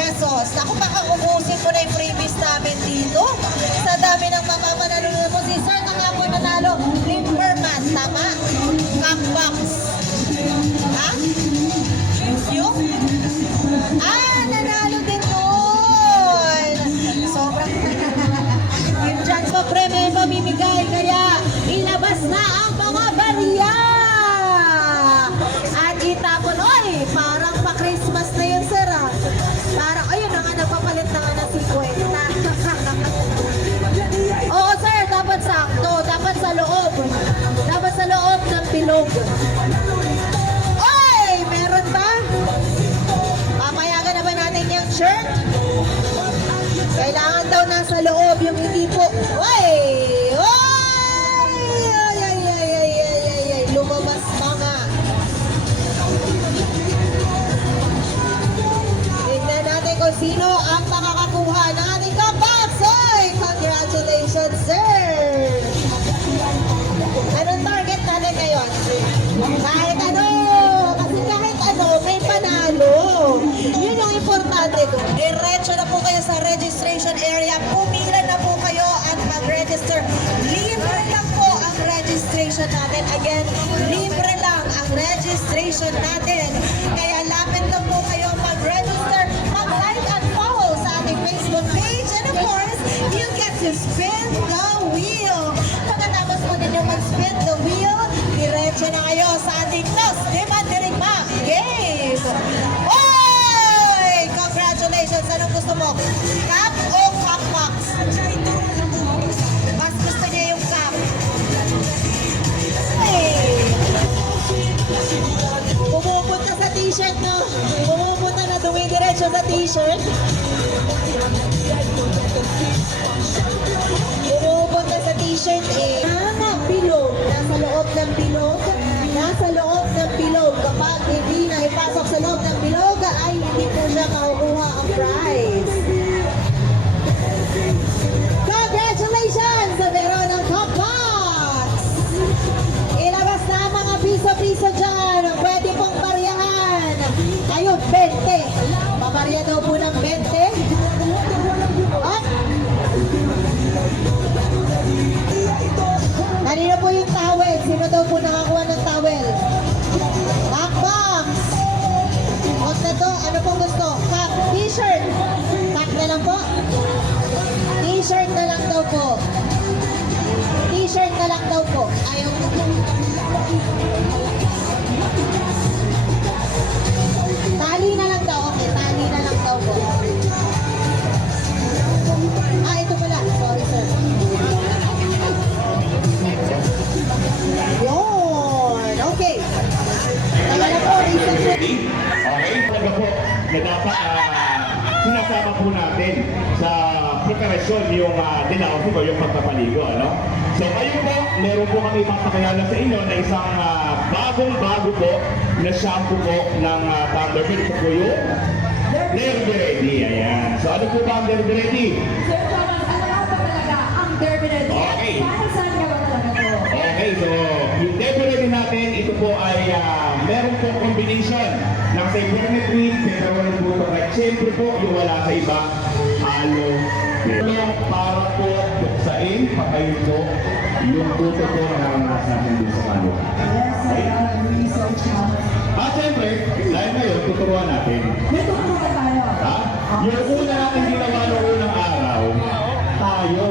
pesos. Ako baka ubusin ko na yung freebies namin dito. Sa dami ng mamamanalo mo, si Sir na nga po nanalo. Limperman, tama? Cockbox. Ha? Yung? Nanalo din doon. Sobrang yung chance pa premyo yung mamimigay. Kaya ilabas na ang mga barya. At itapon, oy, parang pa-Christmas na yun, sir, ha? nasa loob, yung hindi po, ay! Ay! Lumabas mga. Tignan natin kung sino ang makakakuha ng ating kabox. Oy! Congratulations, sir! Anong target natin ngayon? Kahit ano! Kasi kahit ano, may panalo. Yun yung importante ko. Diretso na po kayo sa registration area. Pumila na po kayo at mag-register. Libre lang po ang registration natin. Again, libre lang ang registration natin. Kaya lapit na po kayo mag-register, mag-like at follow sa ating Facebook page. And of course, you get to spin the wheel. Pagkatapos po ninyo mag-spin the wheel, diretso na kayo sa ating Los Dimandirigma game. Oy! Congratulations! Anong gusto mo? Cup o cup box? Mas gusto niya yung cup. Hey! Pumupunta sa t-shirt, no? Pumupunta na dumidiretso sa t-shirt. Pumupunta sa t-shirt eh. Bilog. Nasa loob ng bilog. Nasa loob ng bilog. Kapag hindi na ipasok sa loob ng bilog, ay hindi po siya makukuha ang prize. Congratulations! Meron ng Cup Box! Ilabas na ang mga piso-piso dyan. Pwede pong baryahan. Ayun, 20. Pabarya daw po ng 20. At kanina po yung towel. Sino daw po nakakuha ng towel? Cup box! Huwag na to. Ano pong gusto? Cup. T-shirt. Cup na lang po. T-shirt na lang daw po. T-shirt na lang daw po. Ayaw ko po. Tali na lang daw. Okay, tali na lang daw po. Ah, ito pala. Sorry, sir. Yun! Okay. Tama na po, reason po. Okay, talaga po na dapat sinasama po natin sa preparasyon yung dinaw po yung pagpapaligo, ano? So ngayon po, meron po kami ipapakilala sa inyo na isang bagong-bago po na shampoo po ng Thunderbird. Ito po yung Derby Ready. Ayan. So ano po ba ang Derby Ready? Sir Thomas, ano nga ba talaga ang Derby Ready? Okay. Dahil saan ka ba talaga to? Okay, so yung Derby Ready natin, ito po ay meron po combination ng cybernet with pepperoni buto. At syempre po, yung wala sa iba, aloe vera. Para po buksain, pagayuto, yung buto po na nasa natin dito sa kalo. Okay? Research mo. At syempre, dahil ngayon, tuturuan natin. May tuturuan tayo. Ha? Yung una natin ginawa noong unang araw, tayo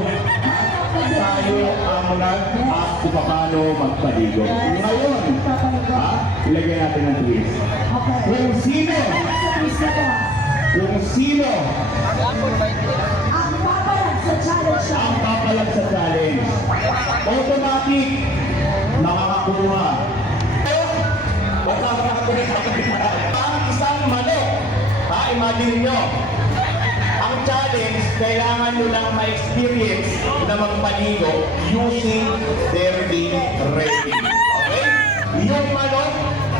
ang nag-ask kung paano magpaligo. Ngayon, ilagyan natin ng twist. Okay. Kung sino, Sa twist na to, kung sino ang papalag sa challenge siya. ang papalag sa challenge, automatic, makakakuha. Ang isang manok, imagine nyo, ang challenge, kailangan nyo lang ma-experience na magpaligo using Derby Ready. Okay? Yung manok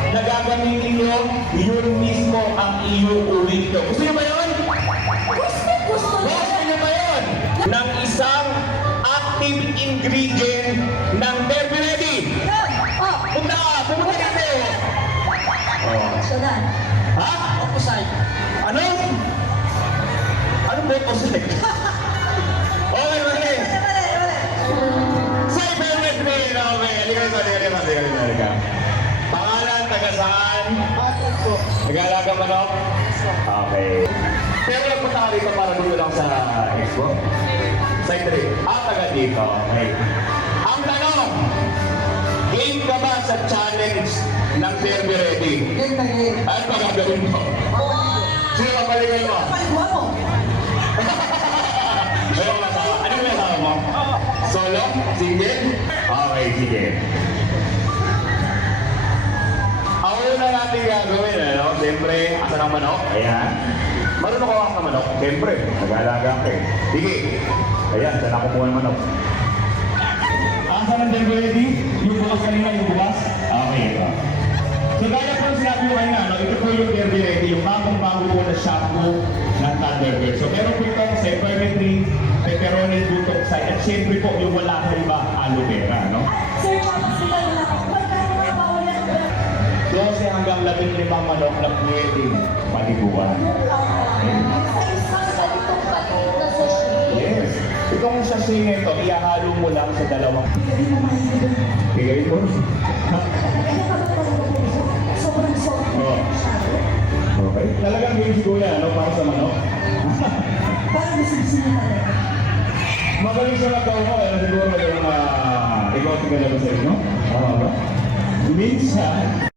na gagamitin nyo, yun mismo ang iuuwi nyo. Gusto nyo ba yun? Gusto mo? Gusto nyo ba yun? Ng isang active ingredient ng Derby Ready. Oh, Punta ka! Pumunta ka kayo! Oh. sudan. Ha? Opposite. Ano? Ano po opposite? Okay, okay. Cybernet me! Okay, halika. Pangalan, taga saan? Nag-aalaga manok? Okay. Pero nagpunta ka dito para dito lang sa expo? Side 3. Taga dito. Okay. Ang tanong, game ka ba sa challenge ng Derby Ready? Ano ba gagawin mo? Sino papaligay mo? Paligwa mo. Ano ba asawa? Ano ba asawa mo? Solo? Single? Okay, sige. Ang una natin gagawin, ano? Siyempre, asa ng manok? Ayan. Marunong ko ang kamay. manok, siyempre, nag-aalaga ka eh. Sige, ayan, saan ako kumuha ng manok? Asan ang dyan ready? Yung bukas kanina, yung bukas? Okay, ito. So gaya po ang sinabi ko kanina, no, ito po yung Derby Ready, yung bagong-bago po na shampoo ng Thunderbird. So meron po itong Cypermetry, pepperoni, butok side, at siyempre po yung wala ka iba, aloe vera, no? Sir, tapos sila na. Magkano nga bawal yan? 12 hanggang 15 manok na pwedeng paliguan. Sa isang ganitong kaliit na sachet. Yes. Itong sachet na ito, ihahalo mo lang sa dalawang... Bigay mo. Sobrang soft. Oo. Okay. Talagang game siguro yan, ano, para sa manok. Parang gusto niya talaga. Magaling sa nagawa ko, siguro yung ikaw tingnan naman sa inyo. Tama ba? Minsan,